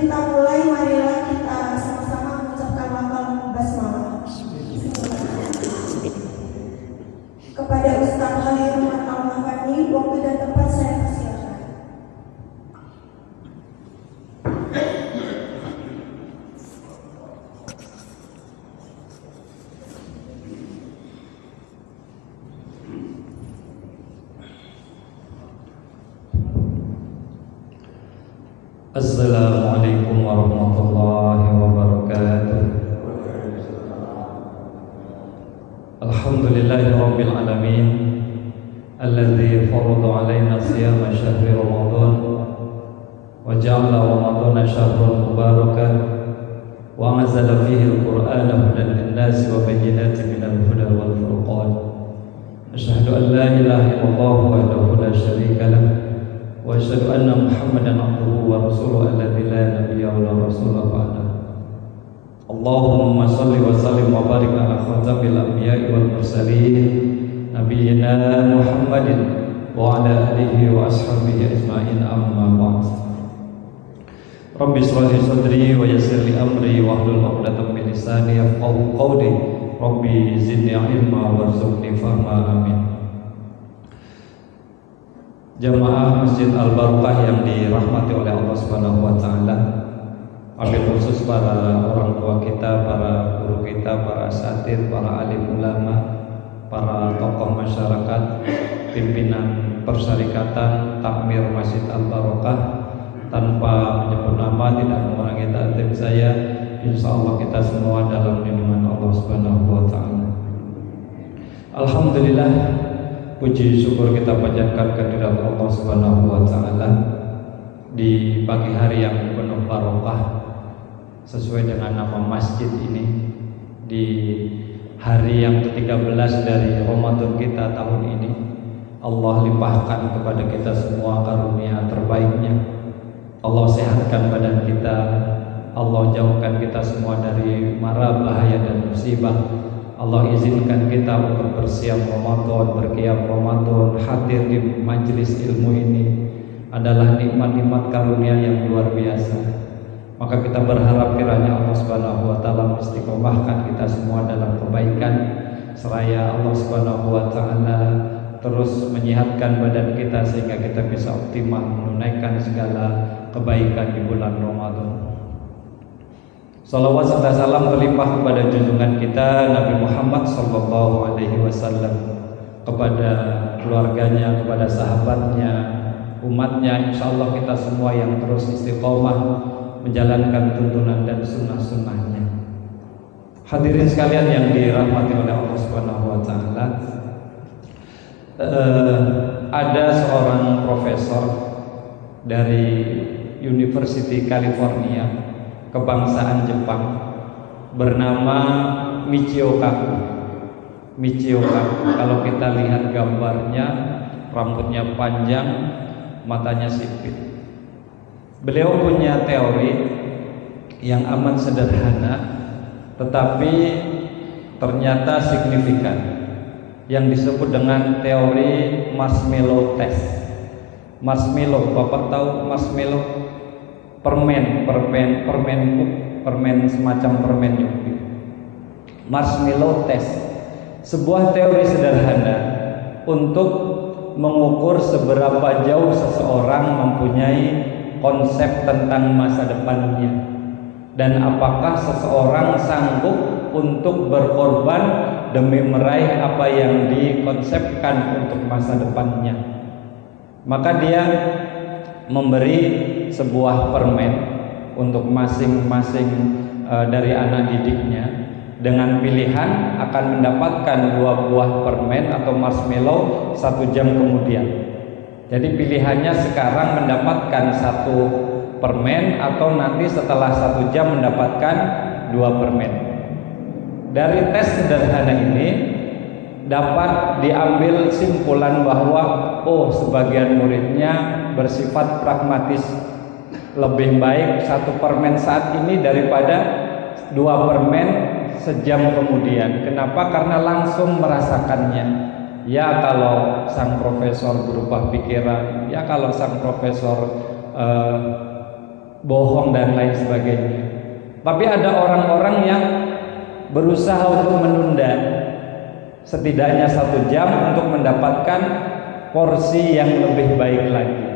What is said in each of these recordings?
kita mulai, marilah kita sama-sama mengucapkan lafal basmalah. Kepada Ustaz Khalil Rahman Al-Mahfani, waktu dan tempat saya persilakan. Assalamualaikum warahmatullahi wabarakatuh. Alhamdulillahi rabbil alamin, alladzi farada alaina siyama syahri Ramadan wa ja'ala Ramadana syahran mubarakan wa anzala fihi al-Qur'ana hudan lin-nasi wa bayyinatin minal huda wal furqan. Asyhadu an la ilaha illallah wahdahu la syarika lah wa asyhadu anna Muhammadan abduhu wa rasuluhu alladzi la nabiyya wa la rasula ba'da. Allahumma shalli wa sallim wa barik ala khatamil anbiya'i wal mursalin nabiyyina Muhammadin wa ala alihi wa ashabihi ajma'in, amma ba'd. Rabbi shrah li sadri wa yassir li amri wahlul 'uqdatam min lisani yafqahu qawli. Rabbi zidni ilma warzuqni fahma, amin. Jamaah Masjid Al-Barokah yang dirahmati oleh Allah Subhanahu wa taala, wabil khusus para orang tua kita, para guru kita, para asatidz, para alim ulama, para tokoh masyarakat, pimpinan persyarikatan takmir Masjid Al-Barokah, tanpa menyebut nama, tidak mengurangi ta'zim saya, insyaallah kita semua dalam lindungan Allah Subhanahu wa taala. Alhamdulillah, puji syukur kita panjatkan kehadirat Allah Subhanahu wa taala di pagi hari yang penuh barokah sesuai dengan nama masjid ini, di hari yang ke-13 dari Ramadan kita tahun ini. Allah limpahkan kepada kita semua karunia terbaiknya. Allah sehatkan badan kita, Allah jauhkan kita semua dari mara bahaya dan musibah. Allah izinkan kita untuk bersiap Ramadan, berqiyam Ramadan, hadir di majelis ilmu ini adalah nikmat-nikmat karunia yang luar biasa. Maka kita berharap kiranya Allah Subhanahu wa taala istiqomahkan kita semua dalam kebaikan, seraya Allah Subhanahu wa taala terus menyehatkan badan kita sehingga kita bisa optimal menunaikan segala kebaikan di bulan Ramadan. Salawat serta salam terlimpah kepada junjungan kita Nabi Muhammad sallallahu alaihi wasallam, kepada keluarganya, kepada sahabatnya, umatnya. Insyaallah kita semua yang terus istiqomah menjalankan tuntunan dan sunnah-sunnahnya. Hadirin sekalian yang dirahmati oleh Allah Subhanahu wa taala, ada seorang profesor dari University California kebangsaan Jepang bernama Michio Kaku. Michio Kaku, kalau kita lihat gambarnya, rambutnya panjang, matanya sipit. Beliau punya teori yang amat sederhana tetapi ternyata signifikan, yang disebut dengan teori marshmallow test. Marshmallow, Bapak tahu marshmallow? Permen semacam permen yupi. Marshmallow test, sebuah teori sederhana untuk mengukur seberapa jauh seseorang mempunyai konsep tentang masa depannya dan apakah seseorang sanggup untuk berkorban demi meraih apa yang dikonsepkan untuk masa depannya. Maka dia memberi sebuah permen untuk masing-masing dari anak didiknya, dengan pilihan akan mendapatkan 2 buah permen atau marshmallow 1 jam kemudian. Jadi pilihannya sekarang mendapatkan 1 permen atau nanti setelah 1 jam mendapatkan 2 permen. Dari tes sederhana ini dapat diambil simpulan bahwa sebagian muridnya bersifat pragmatis, lebih baik 1 permen saat ini daripada 2 permen sejam kemudian. Kenapa? Karena langsung merasakannya. Ya kalau sang profesor berubah pikiran, ya kalau sang profesor bohong dan lain sebagainya. Tapi ada orang-orang yang berusaha untuk menunda setidaknya 1 jam untuk mendapatkan porsi yang lebih baik lagi.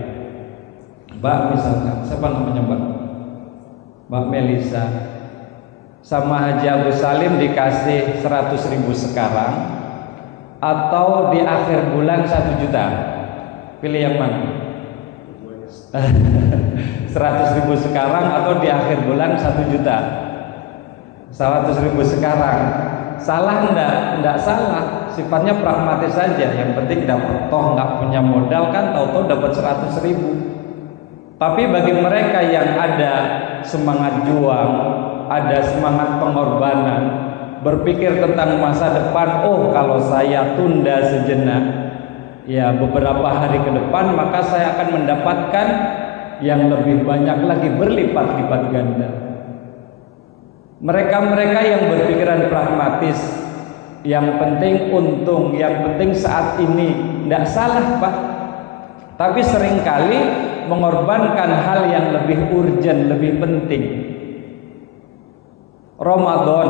Mbak misalkan, siapa namanya Mbak? Mbak Melisa sama Haji Agus Salim dikasih 100.000 sekarang atau di akhir bulan 1 juta, pilih yang mana? 100.000 sekarang atau di akhir bulan 1 juta? 100.000 sekarang. Salah enggak? Enggak salah, sifatnya pragmatis saja. Yang penting dapat, toh nggak punya modal kan, tahu-tahu dapat 100.000. Tapi bagi mereka yang ada semangat juang, ada semangat pengorbanan, berpikir tentang masa depan, oh kalau saya tunda sejenak, ya beberapa hari ke depan, maka saya akan mendapatkan yang lebih banyak lagi, berlipat-lipat ganda. Mereka-mereka yang berpikiran pragmatis, yang penting untung, yang penting saat ini, tidak salah Pak. Tapi seringkali mengorbankan hal yang lebih urgent, lebih penting. Ramadan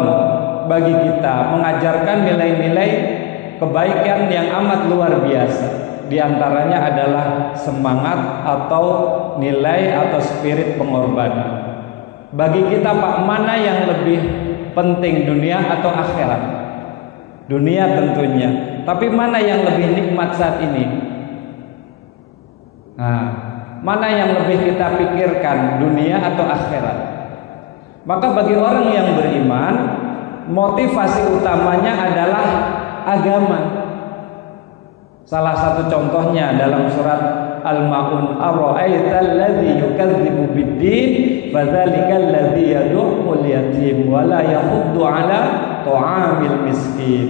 bagi kita mengajarkan nilai-nilai kebaikan yang amat luar biasa. Di antaranya adalah semangat atau nilai atau spirit pengorbanan. Bagi kita Pak, mana yang lebih penting, dunia atau akhirat? Dunia tentunya. Tapi mana yang lebih nikmat saat ini? Nah, mana yang lebih kita pikirkan, dunia atau akhirat? Maka bagi orang yang beriman, motivasi utamanya adalah agama. Salah satu contohnya dalam surat Al-Maun, ara'aital ladzi yukadzibu bid-din fadzalikal ladzi yad'ul yatim wa la yahuddu 'ala ta'amil miskin.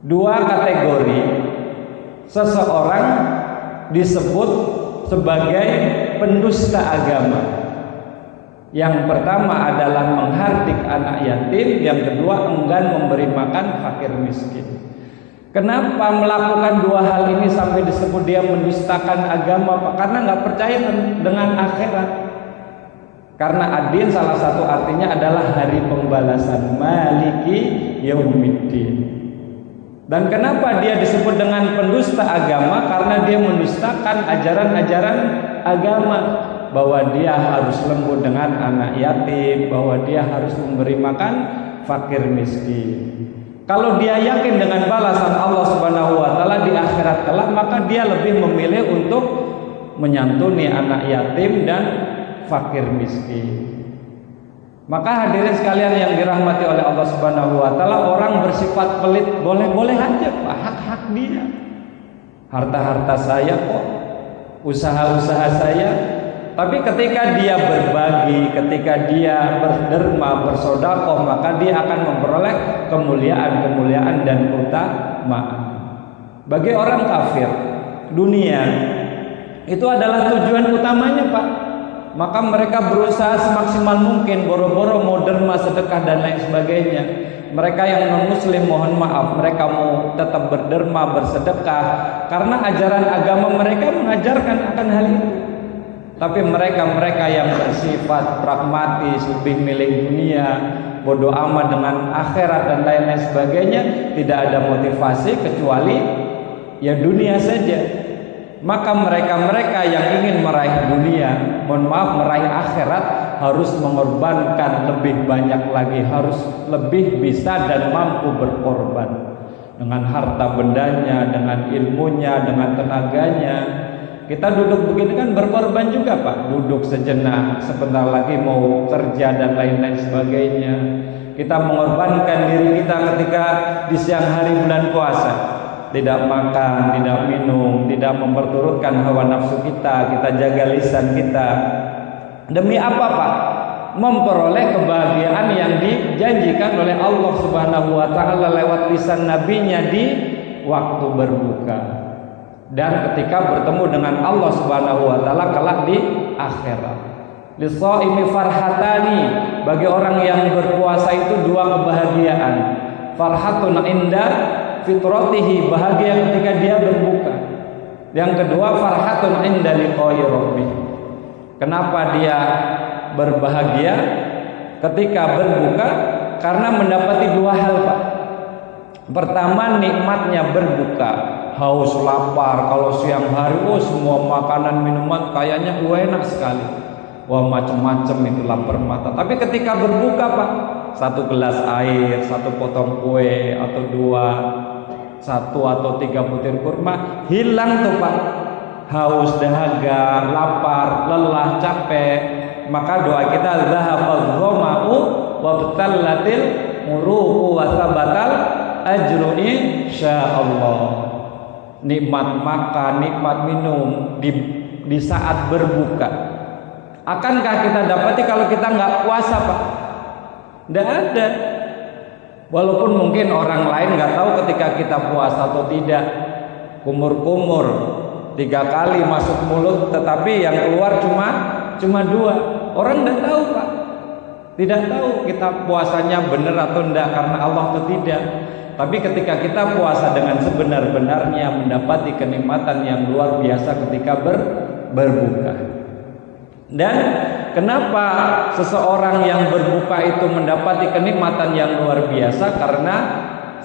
Dua kategori seseorang disebut sebagai pendusta agama. Yang pertama adalah menghardik anak yatim, yang kedua enggan memberi makan fakir miskin. Kenapa melakukan dua hal ini sampai disebut dia mendustakan agama? Karena nggak percaya dengan akhirat. Karena ad-din salah satu artinya adalah hari pembalasan, maliki yaumiddin. Dan kenapa dia disebut dengan pendusta agama? Karena dia mendustakan ajaran-ajaran agama, bahwa dia harus lembut dengan anak yatim, bahwa dia harus memberi makan fakir miskin. Kalau dia yakin dengan balasan Allah Subhanahu wa taala di akhirat kelak, maka dia lebih memilih untuk menyantuni anak yatim dan fakir miskin. Maka hadirin sekalian yang dirahmati oleh Allah Subhanahu wa taala, orang bersifat pelit boleh-boleh aja Pak, hak-hak dia. Harta-harta saya kok, usaha-usaha saya. Tapi ketika dia berbagi, ketika dia berderma, bersedekah, maka dia akan memperoleh kemuliaan-kemuliaan dan keutamaan. Bagi orang kafir, dunia itu adalah tujuan utamanya Pak. Maka mereka berusaha semaksimal mungkin, boro-boro mau derma, sedekah dan lain sebagainya. Mereka yang non muslim, mohon maaf, mereka mau tetap berderma, bersedekah karena ajaran agama mereka mengajarkan akan hal itu. Tapi mereka yang bersifat pragmatis, lebih milih dunia, bodoh amat dengan akhirat dan lain-lain sebagainya, tidak ada motivasi kecuali ya dunia saja. Maka mereka yang ingin meraih dunia, mohon maaf, meraih akhirat, harus mengorbankan lebih banyak lagi, harus lebih bisa dan mampu berkorban dengan harta bendanya, dengan ilmunya, dengan tenaganya. Kita duduk begini kan berkorban juga Pak, duduk sejenak, sebentar lagi mau kerja dan lain-lain sebagainya. Kita mengorbankan diri kita ketika di siang hari bulan puasa, tidak makan, tidak minum, tidak memperturutkan hawa nafsu kita, kita jaga lisan kita. Demi apa Pak? Memperoleh kebahagiaan yang dijanjikan oleh Allah Subhanahu wa taala lewat lisan nabinya di waktu berbuka dan ketika bertemu dengan Allah Subhanahu wa taala kelak di akhirat. Lis-shaimi farhatani, bagi orang yang berpuasa itu dua kebahagiaan. Farhatun inda fitratihi, bahagia ketika dia berbuka. Yang kedua farhatun inda liqa'i rabbih, Kenapa dia berbahagia ketika berbuka? Karena mendapati dua hal, Pak. Pertama, nikmatnya berbuka. Haus, lapar. Kalau siang hari, semua makanan minuman kayaknya enak sekali. Wah, macam-macam itu lapar mata. Tapi ketika berbuka, Pak, satu gelas air, satu potong kue atau dua, satu atau tiga butir kurma, hilang tuh, Pak. Haus, dahaga, lapar, lelah, capek. Maka doa kita, zahabal dhama'u wabtallatil muruqu wa sabatal ajru insyaallah. Nikmat makan, nikmat minum di saat berbuka. Akankah kita dapati kalau kita nggak puasa, Pak? Tidak ada. Walaupun mungkin orang lain nggak tahu ketika kita puasa atau tidak. Kumur-kumur 3 kali masuk mulut, tetapi yang keluar cuma 2. Orang tidak tahu, Pak. Tidak tahu kita puasanya benar atau tidak karena Allah atau tidak. Tapi ketika kita puasa dengan sebenar-benarnya, mendapati kenikmatan yang luar biasa ketika berbuka. Dan kenapa seseorang yang berbuka itu mendapati kenikmatan yang luar biasa? Karena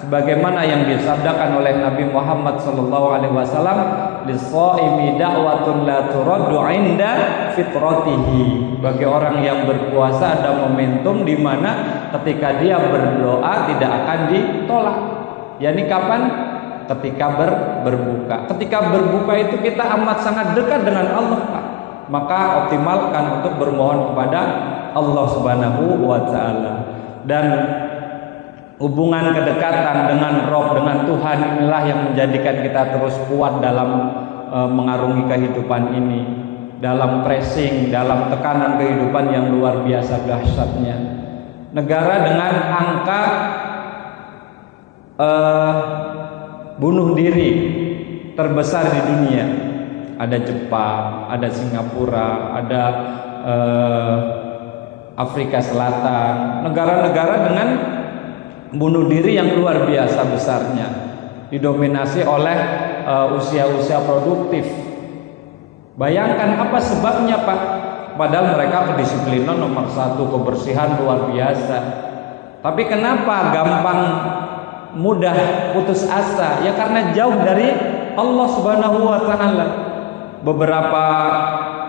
sebagaimana yang disabdakan oleh Nabi Muhammad SAW, lis-shaimi da'watun la turaddu 'inda fitratihi. Bagi orang yang berpuasa ada momentum di mana ketika dia berdoa tidak akan ditolak. Yani kapan? Ketika berbuka. Ketika berbuka itu kita amat sangat dekat dengan Allah, Pak. Maka optimalkan untuk bermohon kepada Allah Subhanahu wa taala. Dan hubungan kedekatan dengan Rob, dengan Tuhan inilah yang menjadikan kita terus kuat dalam mengarungi kehidupan ini, dalam pressing, dalam tekanan kehidupan yang luar biasa dahsyatnya. Negara dengan angka bunuh diri terbesar di dunia, ada Jepang, ada Singapura, ada Afrika Selatan, negara-negara dengan bunuh diri yang luar biasa besarnya, didominasi oleh usia-usia produktif. Bayangkan apa sebabnya, Pak? Padahal mereka kedisiplinan nomor 1, kebersihan luar biasa. Tapi kenapa gampang mudah putus asa? Ya karena jauh dari Allah Subhanahu wa taala. Beberapa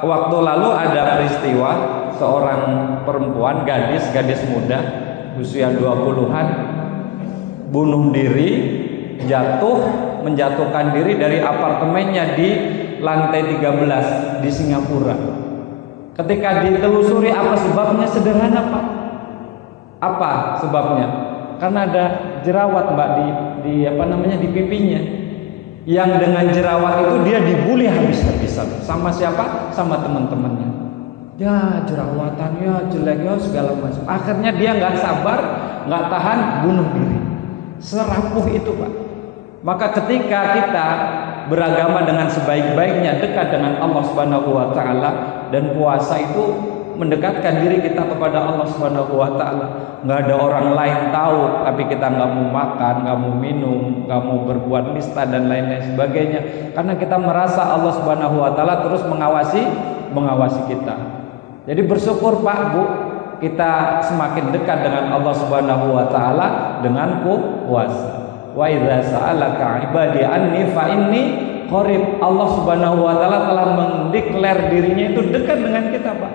waktu lalu ada peristiwa seorang perempuan, gadis muda usia 20-an bunuh diri, menjatuhkan diri dari apartemennya di lantai 13 di Singapura. Ketika ditelusuri apa sebabnya, sederhana, Pak. Apa sebabnya? Karena ada jerawat, Mbak, di pipinya. Yang dengan jerawat itu dia dibully habis-habisan. Sama siapa? Sama teman-temannya. Ya jerawatan, ya jelek, ya segala macam. Akhirnya dia nggak sabar, nggak tahan, bunuh diri. Serapuh itu, Pak. Maka ketika kita beragama dengan sebaik-baiknya, dekat dengan Allah Subhanahu wa taala, dan puasa itu mendekatkan diri kita kepada Allah Subhanahu wa taala. Nggak ada orang lain tahu, tapi kita nggak mau makan, nggak mau minum, nggak mau berbuat nista dan lain-lain sebagainya, karena kita merasa Allah Subhanahu wa taala terus mengawasi kita. Jadi bersyukur, Pak, Bu, kita semakin dekat dengan Allah Subhanahu wa taala dengan puasa. Wa idza sa'alaka 'ibadi anni fa inni qarib. Allah Subhanahu wa taala telah mendeklar dirinya itu dekat dengan kita, Pak.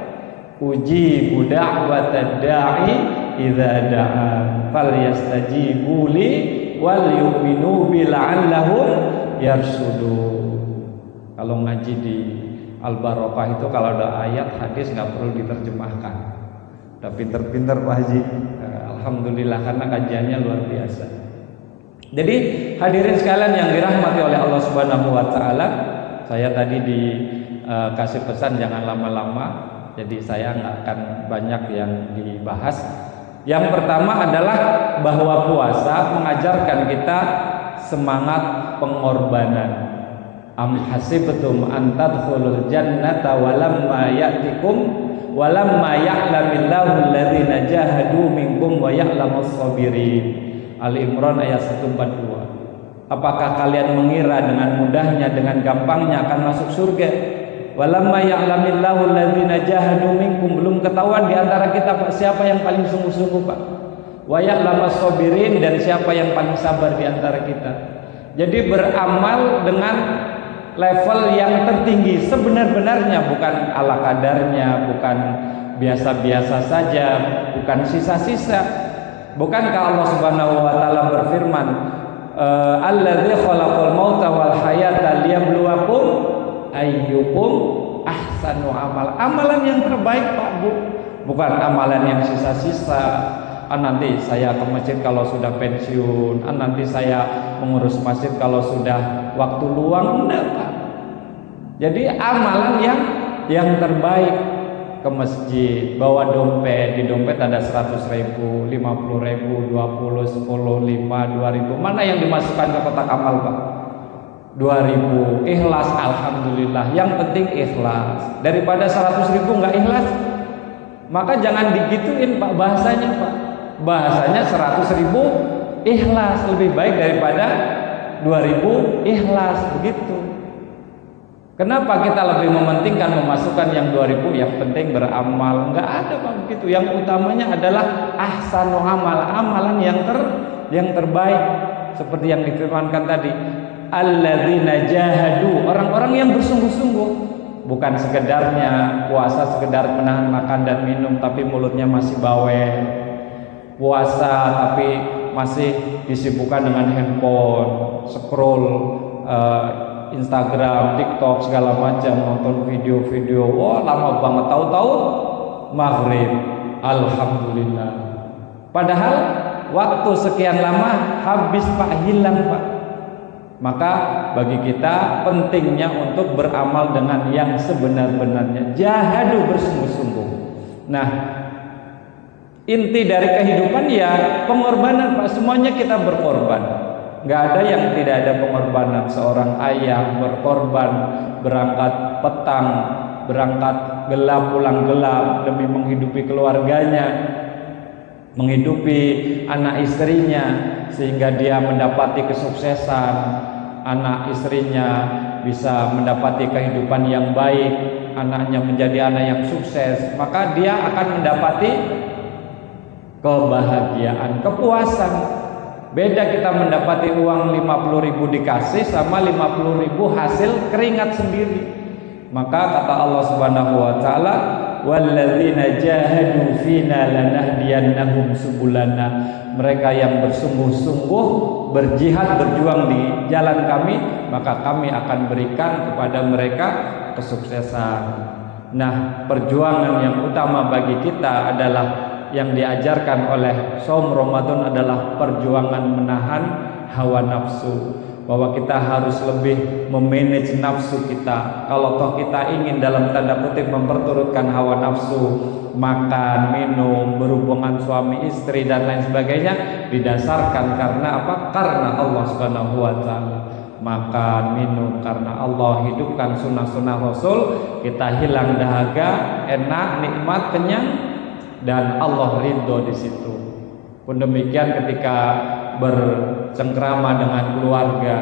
Ujibu da'watad da'i idza da'a falyastajibu li wal yu'minu bi la'allahum yarshudun. Kalau ngaji di Al-Barokah itu kalau ada ayat hadis nggak perlu diterjemahkan. Udah pinter-pinter Pak Haji. Alhamdulillah, karena kajiannya luar biasa. Jadi hadirin sekalian yang dirahmati oleh Allah Subhanahu wa taala, saya tadi dikasih pesan jangan lama-lama, jadi saya nggak akan banyak yang dibahas. Yang pertama adalah bahwa puasa mengajarkan kita semangat pengorbanan. Am hasibtum an tadkhulul jannata walamma ya'lamillahu alladhina jahadu minkum wa ya'lamus sabirin. Al-Imran ayat 142. Apakah kalian mengira dengan mudahnya, dengan gampangnya akan masuk surga? Walamma ya'lamillahu alladzina jahadu minkum, belum ketahuan di antara kita Pak siapa yang paling sungguh-sungguh Pak. Wa ya'lamas sabirin, dan siapa yang paling sabar di antara kita. Jadi beramal dengan level yang tertinggi sebenar-benarnya, bukan ala kadarnya, bukan biasa-biasa saja, bukan sisa-sisa. Bukankah Allah Subhanahu wa taala berfirman, alladzi khalaqal mauta wal hayata liyabluwakum ayyukum ahsanu amal. Amalan yang terbaik Pak Bu, bukan amalan yang sisa-sisa. Nanti saya ke masjid kalau sudah pensiun, nanti saya mengurus masjid kalau sudah waktu luang. Enggak Pak. Jadi amalan yang terbaik, ke masjid, bawa dompet, di dompet ada 100.000, 50.000, 20, 10, 5, 2.000. Mana yang dimasukkan ke kotak amal Pak? 2.000. Ikhlas, alhamdulillah. Yang penting ikhlas. Daripada 100.000 nggak ikhlas, maka jangan digituin Pak bahasanya Pak. Bahasanya 100.000 ikhlas lebih baik daripada 2.000 ikhlas, begitu. Kenapa kita lebih mementingkan memasukkan yang 2.000? Yang penting beramal. Enggak ada Pak begitu. Yang utamanya adalah ahsanu amal, amalan yang terbaik, seperti yang difirmankan tadi, alladzina jahadu, orang-orang yang bersungguh-sungguh. Bukan sekedarnya puasa, sekedar menahan makan dan minum tapi mulutnya masih bawel. Puasa tapi masih disibukkan dengan handphone, scroll Instagram, TikTok, segala macam, nonton video-video. Wah, lama banget, tahu-tahu maghrib. Alhamdulillah. Padahal waktu sekian lama habis Pak, hilang Pak. Maka bagi kita pentingnya untuk beramal dengan yang sebenar-benarnya. Jahadu, bersungguh-sungguh. Nah, inti dari kehidupan ya pengorbanan Pak. Semuanya kita berkorban. Nggak ada yang tidak ada pengorbanan. Seorang ayah berkorban, berangkat petang, berangkat gelap, pulang gelap demi menghidupi keluarganya, menghidupi anak istrinya, sehingga dia mendapati kesuksesan. Anak istrinya bisa mendapati kehidupan yang baik, anaknya menjadi anak yang sukses, maka dia akan mendapati kebahagiaan, kepuasan. Beda kita mendapati uang 50.000 dikasih sama 50.000 hasil keringat sendiri. Maka kata Allah Subhanahu wa taala, walladzina jahadu fina lanahdiyannahum subulana. Mereka yang bersungguh-sungguh berjihad, berjuang di jalan kami, maka kami akan berikan kepada mereka kesuksesan. Nah, perjuangan yang utama bagi kita adalah yang diajarkan oleh saum Ramadan adalah perjuangan menahan hawa nafsu, bahwa kita harus lebih memanage nafsu kita. Kalau toh kita ingin dalam tanda kutip memperturutkan hawa nafsu, makan, minum, berhubungan suami istri dan lain sebagainya, didasarkan karena apa? Karena Allah Subhanahu wa taala. Makan, minum karena Allah, hidupkan sunnah-sunnah Rasul, kita hilang dahaga, enak, nikmat, kenyang, dan Allah ridho di situ. Pun demikian ketika bercengkrama dengan keluarga,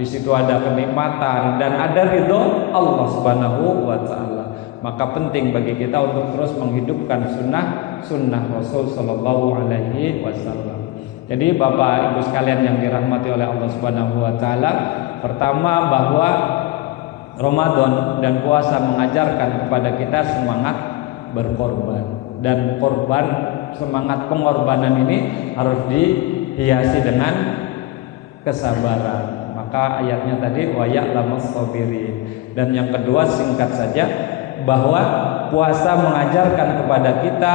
di situ ada kenikmatan dan ada ridho Allah Subhanahu wa taala. Maka penting bagi kita untuk terus menghidupkan sunnah Rasul sallallahu alaihi wasallam. Jadi Bapak Ibu sekalian yang dirahmati oleh Allah Subhanahu wa taala, pertama bahwa Ramadan dan puasa mengajarkan kepada kita semangat berkorban. Dan korban, semangat pengorbanan ini harus dihiasi dengan kesabaran. Maka ayatnya tadi wa ya'lamus sabirin. Dan yang kedua singkat saja, bahwa puasa mengajarkan kepada kita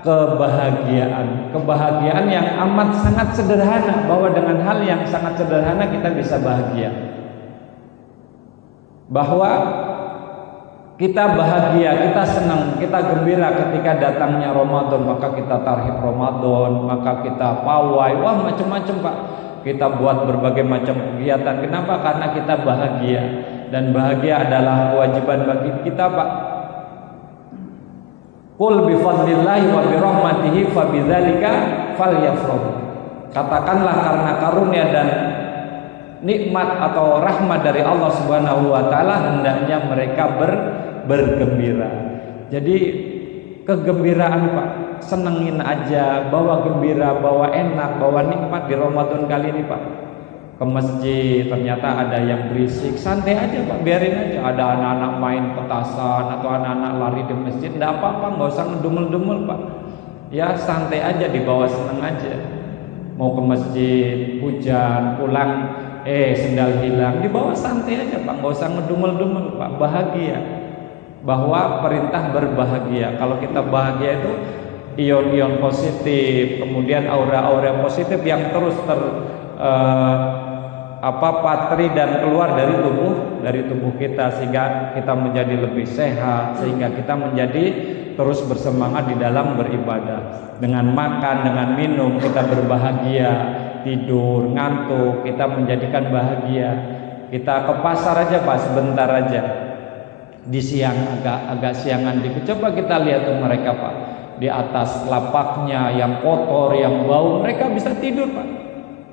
kebahagiaan. Kebahagiaan yang amat sangat sederhana, bahwa dengan hal yang sangat sederhana kita bisa bahagia. Bahwa kita bahagia, kita senang, kita gembira ketika datangnya Ramadan, maka kita tarhib Ramadan, maka kita pawai, wah macam-macam Pak. Kita buat berbagai macam kegiatan. Kenapa? Karena kita bahagia, dan bahagia adalah kewajiban bagi kita Pak. Qul bi fadlillahi wa bi rahmatihi fa bidzalika falyafrahu. Katakanlah karena karunia dan nikmat atau rahmat dari Allah Subhanahu wa taala, hendaknya mereka bergembira. Jadi kegembiraan Pak, senengin aja, bawa gembira, bawa enak, bawa nikmat di Ramadan kali ini Pak. Ke masjid ternyata ada yang berisik, santai aja Pak, biarin aja. Ada anak-anak main petasan atau anak-anak lari di masjid, enggak apa-apa, enggak usah ngedumel-dumel Pak. Ya santai aja, dibawa seneng aja. Mau ke masjid, hujan, pulang sendal hilang, dibawa santai aja Pak, enggak usah ngedumel-dumel Pak, bahagia. Bahwa perintah berbahagia. Kalau kita bahagia itu ion-ion positif, kemudian aura-aura positif yang terus patri dan keluar dari tubuh kita, sehingga kita menjadi lebih sehat, sehingga kita menjadi terus bersemangat di dalam beribadah. Dengan makan, dengan minum kita berbahagia, tidur, ngantuk, kita menjadikan bahagia. Kita ke pasar aja Pak, sebentar aja. Di siang agak siangan dikit, coba kita lihat tuh mereka Pak, di atas lapaknya yang kotor, yang bau, mereka bisa tidur Pak.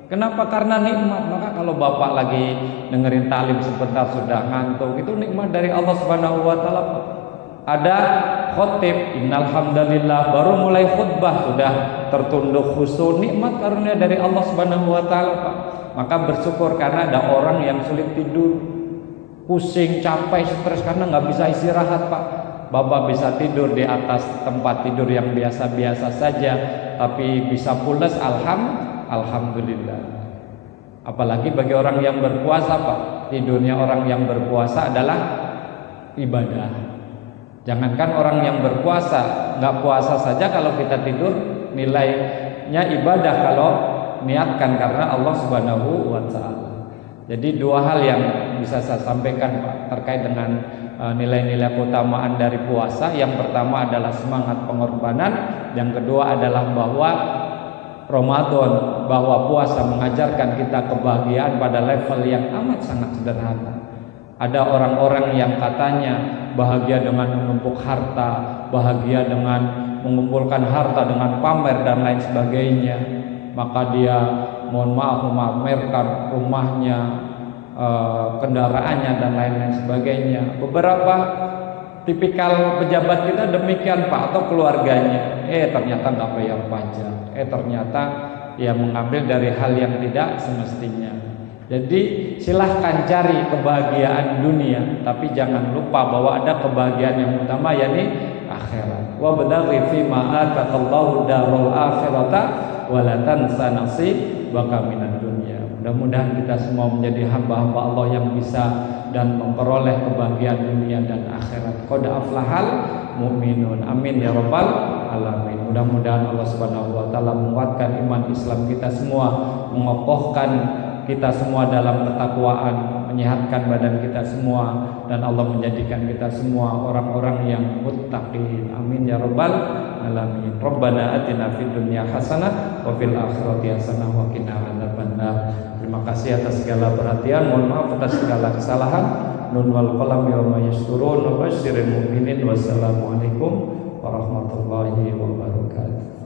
Kenapa? Karena nikmat. Maka kalau Bapak lagi dengerin talim sebentar sudah ngantuk, itu nikmat dari Allah Subhanahu wa taala. Ada khotib, innal hamdalillah, baru mulai khutbah sudah tertunduk khusyuk, nikmat karunia dari Allah Subhanahu wa taala Pak. Maka bersyukur, karena ada orang yang sulit tidur, pusing, capek, stres karena nggak bisa istirahat Pak. Bapak bisa tidur di atas tempat tidur yang biasa-biasa saja, tapi bisa pules, alhamdulillah. Apalagi bagi orang yang berpuasa Pak, tidurnya orang yang berpuasa adalah ibadah. Jangankan orang yang berpuasa, nggak puasa saja kalau kita tidur nilainya ibadah kalau niatkan karena Allah Subhanahu wa taala. Jadi dua hal yang bisa saya sampaikan Pak terkait dengan nilai-nilai keutamaan dari puasa. Yang pertama adalah semangat pengorbanan, yang kedua adalah bahwa Ramadan, bahwa puasa mengajarkan kita kebahagiaan pada level yang amat sangat sederhana. Ada orang-orang yang katanya bahagia dengan menumpuk harta, bahagia dengan mengumpulkan harta dengan pamer dan lain sebagainya. Maka dia mohon maaf memamerkan rumahnya, kendaraannya dan lain-lain sebagainya. Beberapa tipikal pejabat kita demikian Pak, atau keluarganya. Ternyata nggak bayar pajak. Ternyata ya mengambil dari hal yang tidak semestinya. Jadi silahkan cari kebahagiaan dunia, tapi jangan lupa bahwa ada kebahagiaan yang utama, yakni akhirat. Wa badaghi fi ma ataqallahu darul akhirata wa la tansa nasibaka minad dunya. Mudah-mudahan kita semua menjadi hamba-hamba Allah yang bisa dan memperoleh kebahagiaan dunia dan akhirat. Qad aflahal mu'minun. Amin ya rabbal alamin. Mudah-mudahan Allah Subhanahu wa taala menguatkan iman Islam kita semua, mengokohkan kita semua dalam ketakwaan, menyehatkan badan kita semua, dan Allah menjadikan kita semua orang-orang yang muttaqin. Amin ya rabbal alamin. Rabbana atina fid dunya hasanah wa fil akhirati hasanah wa qina adzabannar. Terima kasih atas segala perhatian, mohon maaf atas segala kesalahan. Nun wal qalam yawma yasturun wa basyiril mu'minin. Wassalamualaikum warahmatullahi wabarakatuh.